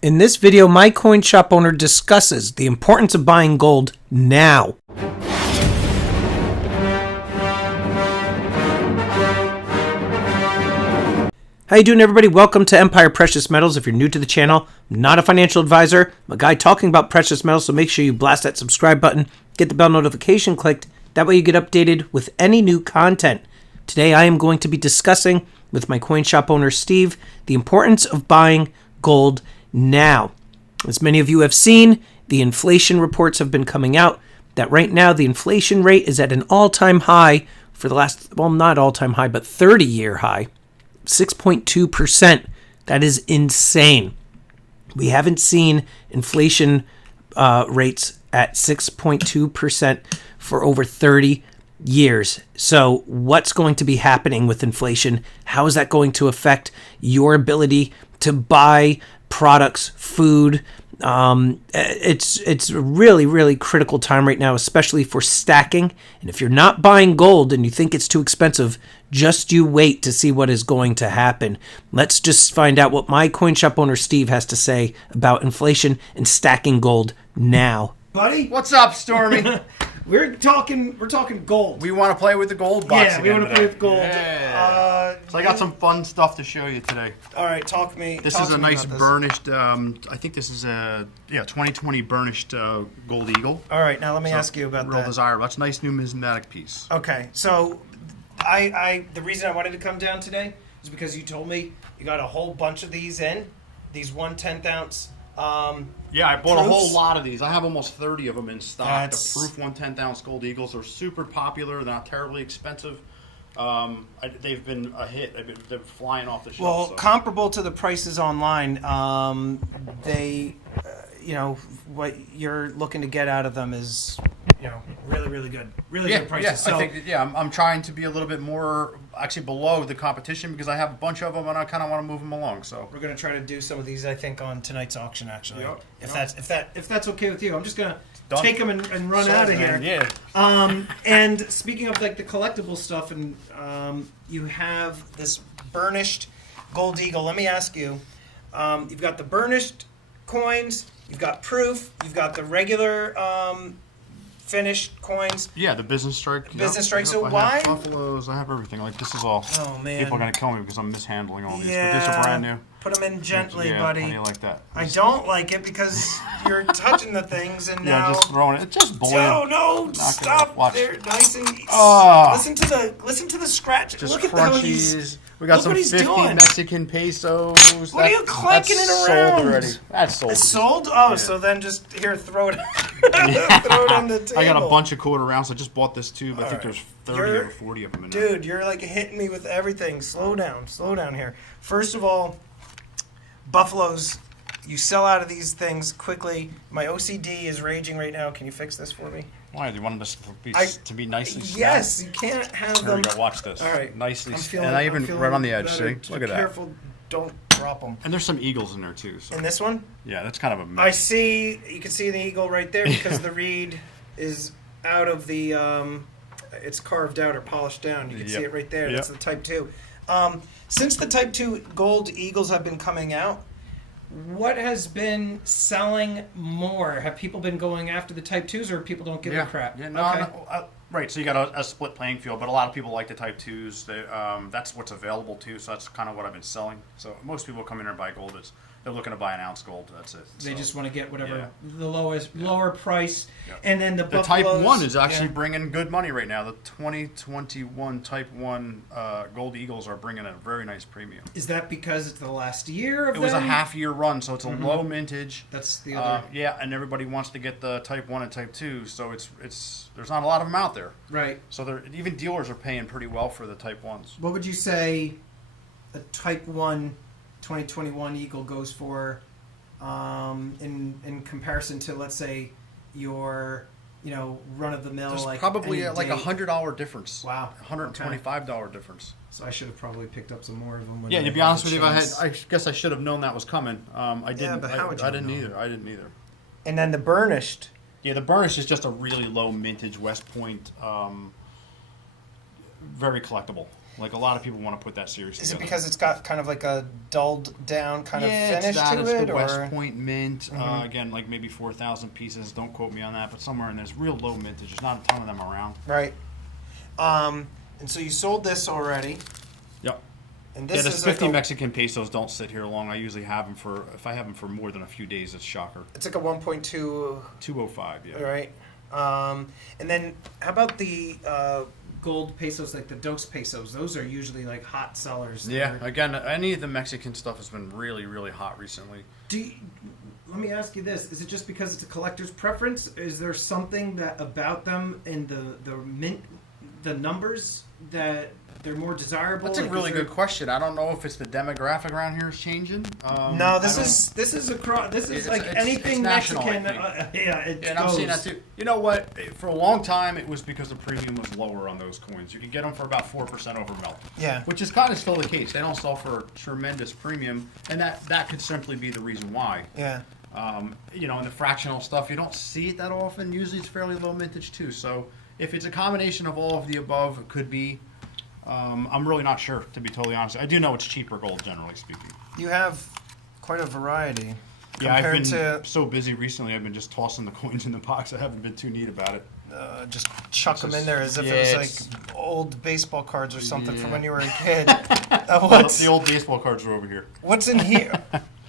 In this video, my coin shop owner discusses the importance of buying gold now. How you doing, everybody? Welcome to Empire Precious Metals. If you're new to the channel, I'm not a financial advisor. I'm a guy talking about precious metals, so make sure you blast that subscribe button, get the bell notification clicked. That way you get updated with any new content. Today I am going to be discussing with my coin shop owner, Steve, the importance of buying gold now. As many of you have seen, the inflation reports have been coming out that right now the inflation rate is at an all-time high for the last, well, not all-time high, but 30-year high, 6.2%. That is insane. We haven't seen inflation rates at 6.2% for over 30 years. So what's going to be happening with inflation? How is that going to affect your ability to buy products, food? It's a really critical time right now, especially for stacking. And if you're not buying gold and you think it's too expensive, just you wait to see what is going to happen. Let's just find out what my coin shop owner Steve has to say about inflation and stacking gold now. Buddy, What's up, Stormy? we're talking gold. We want to play with the gold box Yeah, we again want to play today. with gold. Yeah. So I got some fun stuff to show you today. All right, talk to me. This is a nice burnished, I think this is a 2020 burnished gold eagle. All right, now let me ask you about Real that. desirable. That's a nice numismatic piece. Okay, so the reason I wanted to come down today is because you told me you got a whole bunch of these these 1/10 ounce. Yeah, I bought a proofs. whole lot of these. I have almost 30 of them in stock. That's- The proof 1/10 ounce gold eagles are super popular. They're not terribly expensive. They've been a hit. They're flying off the shelf. Well, so. comparable to the prices online, they, what you're looking to get out of them is, really good. Really good prices. I think I'm trying to be a little bit more actually below the competition because I have a bunch of them and I kind of want to move them along. So we're gonna try to do some of these, I think, on tonight's auction. Actually, Yep. if that's okay with you, I'm just gonna Done. take them and run Sold, out of man. here. Yeah. And speaking of like the collectible stuff, and you have this burnished gold eagle. Let me ask you, you've got the burnished coins, you've got proof, you've got the regular finished coins. Yeah, the business strike. Business strike. So I why? have buffaloes. I have everything. Like this is all. Oh man. People are gonna kill me because I'm mishandling all these. But Yeah. these are brand new. Put them in gently, Yeah, buddy. How do you like that? I don't like it because you're touching the things and Yeah, now. just throwing it. It's just boiling. No, stop! Watch. They're nice and. Oh. Listen to the scratch. Just Look at how he's. crunchies. We got look some what he's 50 doing. Mexican pesos. What are you clanking that's it around? Sold already. That's sold. It's sold. Oh, Yeah. so then just here, throw it, throw it on the table. I got a bunch of quarter rounds. I just bought this tube. I think right. there's 30 or 40 of them in there. Dude, you're like hitting me with everything. Slow down here. First of all, buffaloes. You sell out of these things quickly. My OCD is raging right now. Can you fix this for me? Why? Do you want this to be nicely snapped? Yes, you can't have There them. we go. Watch this. All right. Nicely I'm snapped. feeling, And I even I'm feeling right on the edge. better. See? Just Look be at that. careful, don't drop them. And there's some eagles in there too. So And this one? yeah, that's kind of a I mix. see. You can see the eagle right there because the reed is out of the. It's carved out or polished down. You can see Yep. it right there. Yep. That's the Type 2. Since the Type 2 gold eagles have been coming out, what has been selling more? Have people been going after the Type 2s, or people don't give a crap? Yeah, no, right. So you got a split playing field, but a lot of people like the Type 2s. That's what's available too. So that's kind of what I've been selling. So most people come in here and buy gold. They're looking to buy an ounce gold. That's it. They just want to get whatever Yeah. the lower price, Yeah. and then the Type buffaloes, 1 is actually yeah. bringing good money right now. The 2021 Type 1 gold eagles are bringing a very nice premium. Is that because it's the last year of It was a them? half-year run, so it's a low mintage. That's the other. Yeah, and everybody wants to get the Type 1 and Type 2, so it's there's not a lot of them out there. Right. So even dealers are paying pretty well for the Type 1s. What would you say a Type 1 2021 Eagle goes for in comparison to, let's say, your run-of-the-mill? There's like probably any like a date? $100 difference. Wow. $125 difference. So I should have probably picked up some more of them. When Yeah, I to be had honest the with you, chance. I guess I should have known that was coming. I didn't. but how would you I have didn't known? either. I didn't either. And then the burnished. Yeah, the burnish is just a really low mintage West Point, very collectible. Like a lot of people want to put that series Is together. it because it's got kind of like a dulled down kind of Yeah, finish it's that. to It's it? the or? West Point mint. Again, like maybe 4,000 pieces. Don't quote me on that, but somewhere in there's real low mintage. There's not a ton of them around. Right. And so you sold this already. Yep. And Yeah, this those is 50 like a, Mexican pesos don't sit here long. I usually have them for, if I have them for more than a few days, it's shocker. it's like a 1.2, 205, yeah. right? And then how about the gold pesos, like the dos pesos? Those are usually like hot sellers. Yeah, again, any of the Mexican stuff has been really, really hot recently. Let me ask you this: is it just because it's a collector's preference? Is there something that about them and the mint, the numbers that they're more desirable? That's a Like, really is there- good question. I don't know if it's the demographic around here is changing. No, this is across. This is like anything it's national, I Mexican. think. Yeah, it And goes. I'm seeing that too. You know what? For a long time, it was because the premium was lower on those coins. You could get them for about 4% over melt. Yeah. Which is kind of still the case. They don't sell for a tremendous premium, and that could simply be the reason why. Yeah. You know, in the fractional stuff, you don't see it that often. Usually, it's fairly low mintage too. So, if it's a combination of all of the above, it could be. I'm really not sure, to be totally honest. I do know it's cheaper gold, generally speaking. You have quite a variety. Yeah, I've been to so busy recently. I've been just tossing the coins in the box. I haven't been too neat about it. just chuck them in there as if yeah, it was like old baseball cards or something from when you were a kid. The old baseball cards are over here. What's in here?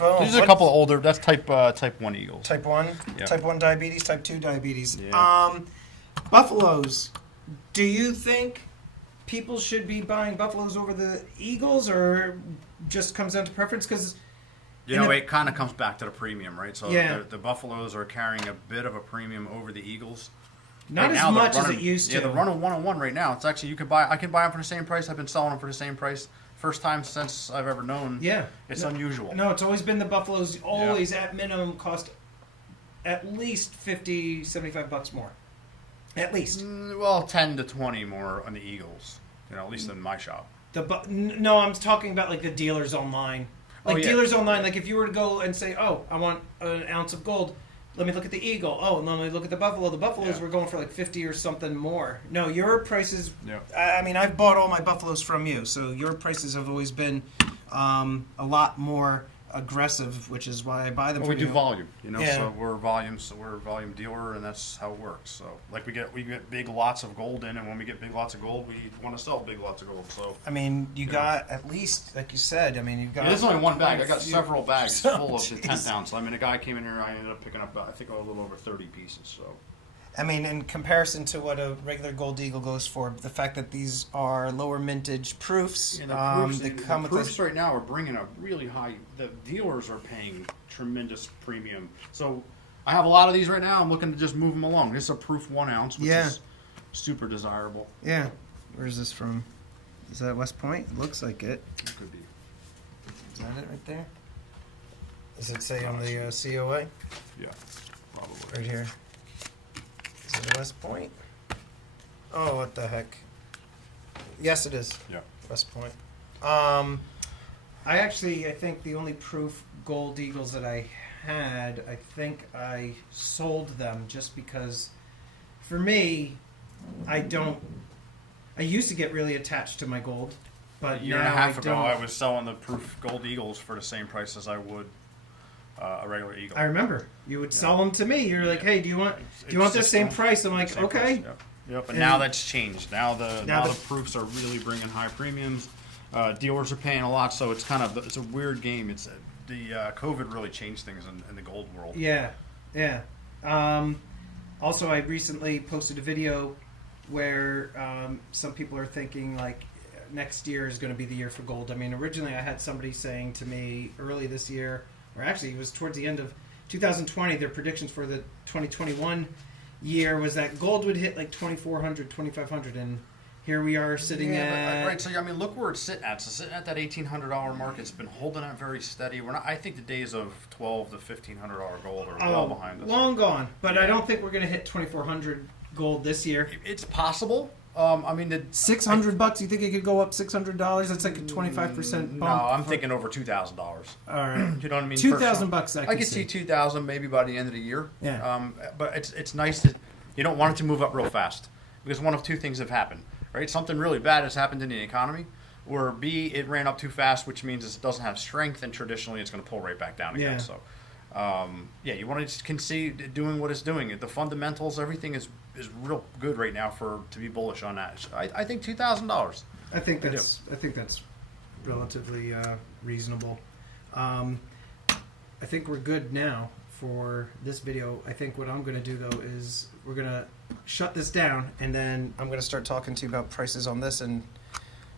Boom. These are a couple of older. That's type 1 Eagles. Type 1? Yeah. Type 1 diabetes, type 2 diabetes. Yeah. Buffaloes. Do you think people should be buying Buffaloes over the Eagles, or just comes down to preference? Because You know, it kind of comes back to the premium, right? So Yeah. the Buffaloes are carrying a bit of a premium over the Eagles. not Right as now, they're much as running- it used to. Yeah, they're running 101 right now. It's actually I can buy them for the same price. I've been selling them for the same price. First time since I've ever known. Yeah. It's No- unusual. No, it's always been the Buffaloes. Always at minimum cost at least 50, 75 bucks more. At least. Well, 10 to 20 more on the Eagles. You know, at least in my shop. No, I'm talking about like the dealers online. Like yeah. dealers online, like if you were to go and say, "Oh, I want an ounce of gold," let me look at the Eagle. Oh, and let me look at the Buffalo. The Buffaloes Yeah. were going for like 50 or something more. No, your prices. Yeah. I mean, I've bought all my Buffaloes from you, so your prices have always been a lot more aggressive, which is why I buy them. Well, from we do you. volume, you know. Yeah. So we're a volume dealer, and that's how it works. So, like we get big lots of gold in, and when we get big lots of gold, we want to sell big lots of gold. So I mean, you got at least, like you said. I mean, you've got. yeah, there's only one bag. I got few- several bags Oh, full of the jeez. 10th ounce. I mean, a guy came in here. I ended up picking up, I think, a little over 30 pieces. So I mean, in comparison to what a regular Gold Eagle goes for, the fact that these are lower mintage proofs, yeah, the proofs, they the come with proofs a, right now are bringing a really high. The dealers are paying tremendous premium. So I have a lot of these right now. I'm looking to just move them along. This is a proof 1 ounce, which Yeah. is super desirable. yeah. Where's this from? Is that West Point? It looks like it. It could be. Is that it right there? Does it say on the COA? Yeah, probably. Right here. Is it West Point? Oh, what the heck. Yes, it is. Yeah. West Point. I think the only proof Gold Eagles that I had, I think I sold them just because, for me, I used to get really attached to my gold, but A year and a now half I ago, don't. I was selling the proof gold eagles for the same price as I would a regular eagle. I remember you would sell them to me. You're like, "Hey, do you want the same price?" I'm like, Same "Okay." price, Yep. But And- now that's changed. Now the Now the- proofs are really bringing high premiums. Dealers are paying a lot, so it's it's a weird game. It's the COVID really changed things in the gold world. Yeah, yeah. Also, I recently posted a video where some people are thinking like next year is going to be the year for gold. I mean, originally I had somebody saying to me early this year, or actually it was towards the end of 2020, their predictions for the 2021 year was that gold would hit like 2,400, 2,500, and here we are sitting at... Right. So I mean, look where it's sitting at. So sitting at that $1,800 mark, it's been holding out very steady. We're not. I think the days of $1,200 to $1,500 gold are well behind us. Long gone, but I don't think we're going to hit 2,400 gold this year. It's possible. I mean, $600. You think it could go up $600? That's like a 25% bump. No, I'm thinking over $2,000. All right, You know what I mean? $2,000. I could see 2,000 maybe by the end of the year. Yeah. But it's nice that you don't want it to move up real fast because one of two things have happened. Right, something really bad has happened in the economy, or B, it ran up too fast, which means it doesn't have strength, and traditionally it's going to pull right back down again. Yeah. So, yeah, you want to see doing what it's doing. The fundamentals, everything is real good right now to be bullish on that. So I think $2,000. I think that's relatively reasonable. I think we're good now for this video. I think what I'm going to do though is we're going to shut this down, and then I'm going to start talking to you about prices on this, and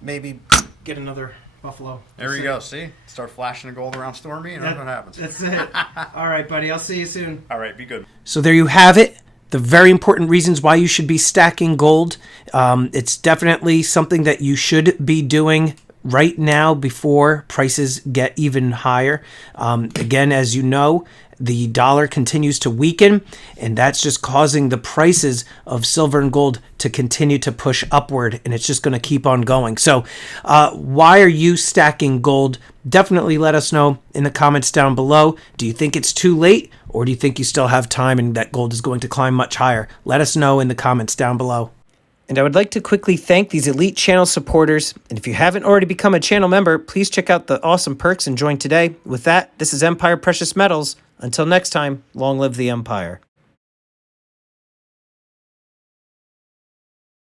maybe get another Buffalo. There you go. See, start flashing the gold around Stormy, and that's what happens. That's it. All right, buddy. I'll see you soon. All right, be good. So there you have it. The very important reasons why you should be stacking gold. It's definitely something that you should be doing right now before prices get even higher. Again, as you know, the dollar continues to weaken, and that's just causing the prices of silver and gold to continue to push upward, and it's just going to keep on going. So why are you stacking gold? Definitely let us know in the comments down below. Do you think it's too late, or do you think you still have time and that gold is going to climb much higher? Let us know in the comments down below. And I would like to quickly thank these elite channel supporters. And if you haven't already become a channel member, please check out the awesome perks and join today. With that, this is Empire Precious Metals. Until next time, long live the Empire.